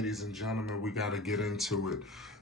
ladies and gentlemen, we got to get into it.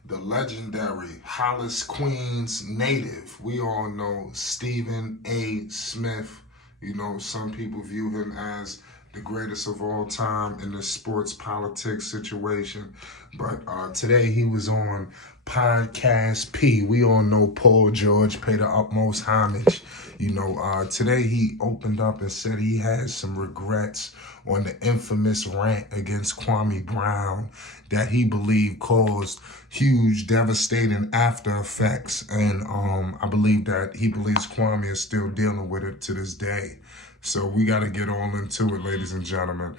The legendary Hollis, Queens native. We all know Stephen A. Smith. You know, some people view him as the greatest of all time in the sports politics situation. But today he was on Podcast P. We all know Paul George, pay the utmost homage. You know, today he opened up and said he has some regrets on the infamous rant against Kwame Brown that he believed caused huge, devastating after effects. And I believe that he believes Kwame is still dealing with it to this day. So we got to get all into it, ladies and gentlemen.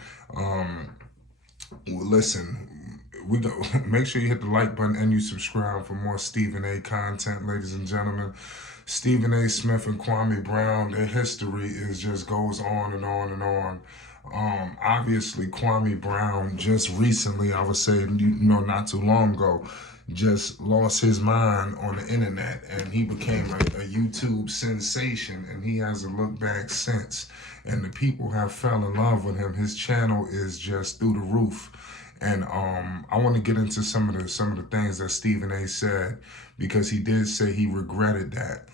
Listen, we go. Make sure you hit the like button and you subscribe for more Stephen A. content, ladies and gentlemen. Stephen A. Smith and Kwame Brown, their history is just goes on and on and on. Obviously, Kwame Brown just recently, I would say, not too long ago, just lost his mind on the internet, and he became a YouTube sensation, and he hasn't looked back since. And the people have fell in love with him. His channel is just through the roof. And I want to get into some of the things that Stephen A. said, because he did say he regretted that.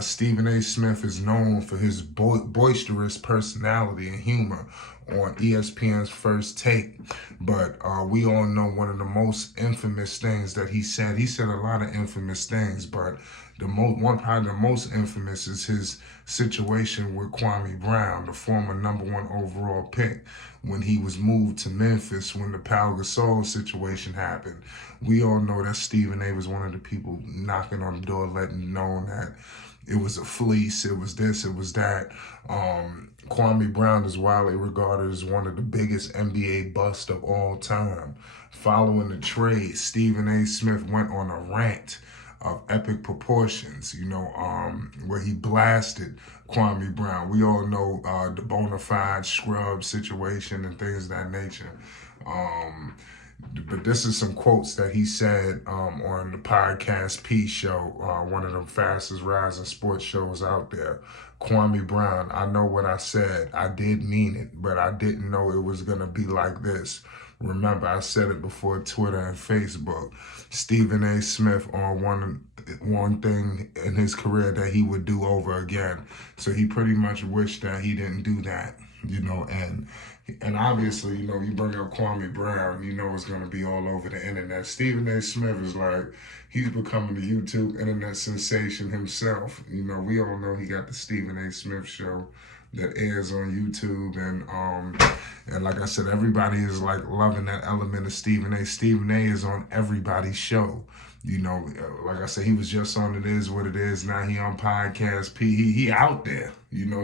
Stephen A. Smith is known for his boisterous personality and humor on ESPN's First Take, but we all know one of the most infamous things that he said. He said a lot of infamous things, but probably the most infamous is his situation with Kwame Brown, the former #1 overall pick, when he was moved to Memphis when the Pau Gasol situation happened. We all know that Stephen A. was one of the people knocking on the door, letting know that it was a fleece, it was this, it was that. Kwame Brown is widely regarded as one of the biggest NBA busts of all time. Following the trade, Stephen A. Smith went on a rant of epic proportions, where he blasted Kwame Brown. We all know the Bonafide scrub situation and things of that nature. But this is some quotes that he said on the Podcast P show, one of the fastest rising sports shows out there. Kwame Brown, I know what I said. I did mean it, but I didn't know it was going to be like this. Remember, I said it before Twitter and Facebook. Stephen A. Smith on one thing in his career that he would do over again. So he pretty much wished that he didn't do that, and obviously, you bring up Kwame Brown, it's going to be all over the internet. Stephen A. Smith is like, he's becoming a YouTube internet sensation himself. We all know he got the Stephen A. Smith show that airs on YouTube, and like I said, everybody is like loving that element of Stephen A. Stephen A. is on everybody's show. Like I said, he was just on It Is What It Is. Now he on Podcast P. He out there,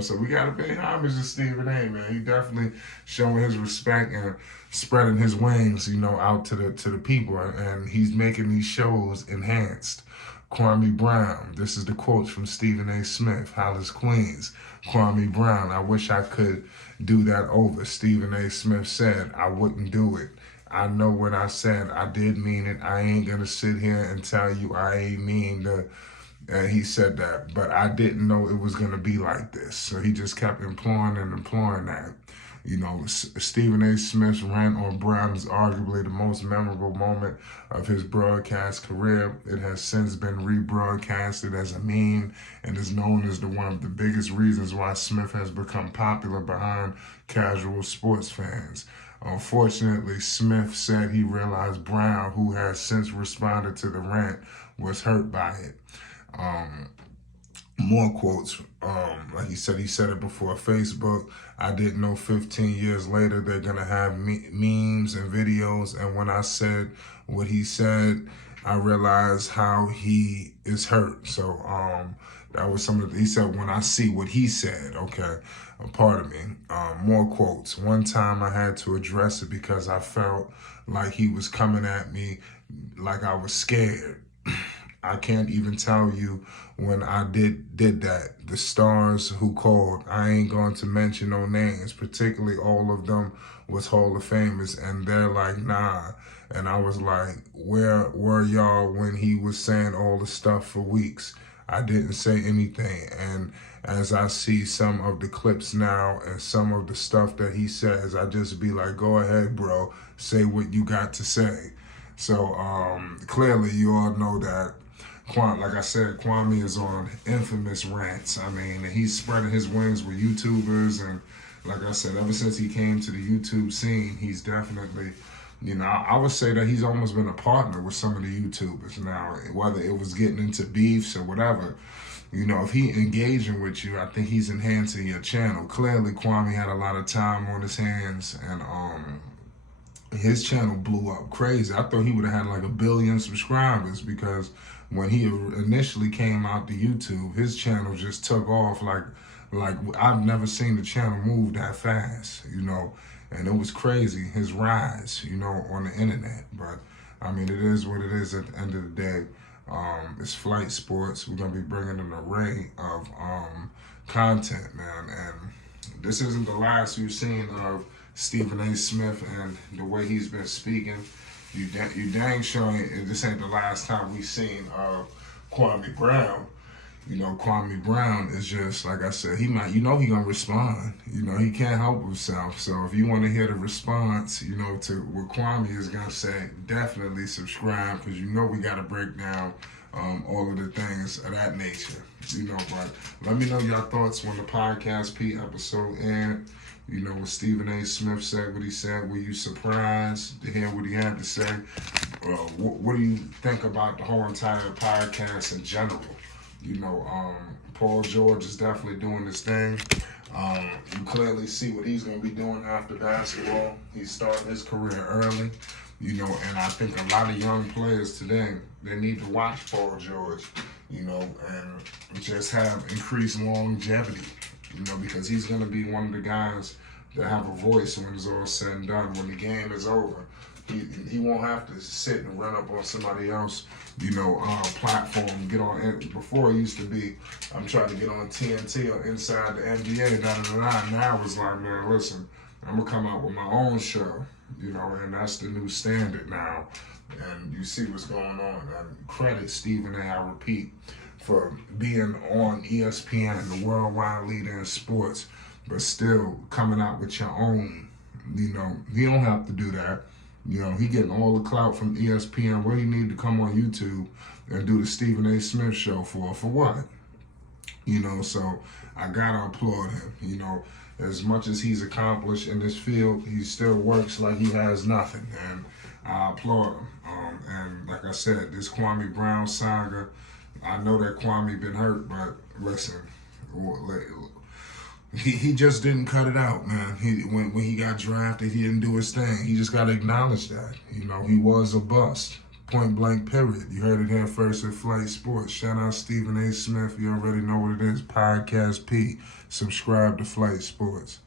so we got to pay homage to Stephen A., man. He definitely showing his respect and spreading his wings, out to the people. And he's making these shows enhanced. Kwame Brown, this is the quotes from Stephen A. Smith, Hollis, Queens. Kwame Brown, I wish I could do that over. Stephen A. Smith said, I wouldn't do it. I know what I said. I did mean it. I ain't going to sit here and tell you I ain't mean to. And he said that, but I didn't know it was going to be like this. So he just kept imploring that. Stephen A. Smith's rant on Brown is arguably the most memorable moment of his broadcast career. It has since been rebroadcasted as a meme and is known as one of the biggest reasons why Smith has become popular behind casual sports fans. Unfortunately, Smith said he realized Brown, who has since responded to the rant, was hurt by it. More quotes. Like he said it before Facebook. I didn't know 15 years later they're going to have memes and videos. And when I said what he said, I realized how he is hurt. So that was he said, when I see what he said, okay, pardon me. More quotes. One time I had to address it because I felt like he was coming at me like I was scared. I can't even tell you when I did that. The stars who called, I ain't going to mention no names, particularly all of them was Hall of Famers, and they're like, nah. And I was like, where were y'all when he was saying all the stuff for weeks? I didn't say anything. And as I see some of the clips now and some of the stuff that he says, I just be like, go ahead, bro, say what you got to say. So clearly you all know that like I said, Kwame is on infamous rants. I mean, he's spreading his wings with YouTubers, and like I said, ever since he came to the YouTube scene, he's definitely, I would say that he's almost been a partner with some of the YouTubers now, whether it was getting into beefs or whatever. If he engaging with you, I think he's enhancing your channel. Clearly, Kwame had a lot of time on his hands, and his channel blew up crazy. I thought he would have had like 1 billion subscribers, because when he initially came out to YouTube, his channel just took off like I've never seen the channel move that fast, and it was crazy, his rise, on the internet. But I mean, it is what it is at the end of the day. It's Flight Sports. We're gonna be bringing an array of content, man, and this isn't the last you've seen of Stephen A. Smith and the way he's been speaking. You dang sure this ain't the last time we seen Kwame Brown. Kwame Brown is just, like I said, he gonna respond. He can't help himself. So if you want to hear the response, to what Kwame is gonna say, definitely subscribe, because we gotta break down all of the things of that nature. But let me know your thoughts when the Podcast P episode ends. What Stephen A. Smith said, what he said. Were you surprised to hear what he had to say? What do you think about the whole entire podcast in general? Paul George is definitely doing this thing. You clearly see what he's going to be doing after basketball. He's starting his career early, and I think a lot of young players today, they need to watch Paul George, and just have increased longevity, because he's going to be one of the guys that have a voice when it's all said and done. When the game is over, he won't have to sit and run up on somebody else, platform, get on it. Before it used to be, I'm trying to get on TNT or Inside the NBA, Now it's like, man, listen, I'm going to come out with my own show, and that's the new standard now. And you see what's going on. And credit Stephen A., I repeat, for being on ESPN, the worldwide leader in sports, but still coming out with your own. He don't have to do that. He getting all the clout from ESPN. What do you need to come on YouTube and do the Stephen A. Smith show for? For what? So I gotta applaud him. As much as he's accomplished in this field, he still works like he has nothing, and I applaud him. And like I said, this Kwame Brown saga, I know that Kwame been hurt, but listen, he just didn't cut it out, man. When he got drafted, he didn't do his thing. He just got to acknowledge that. He was a bust. Point blank, period. You heard it here first at Flight Sports. Shout out Stephen A. Smith. You already know what it is. Podcast P. Subscribe to Flight Sports.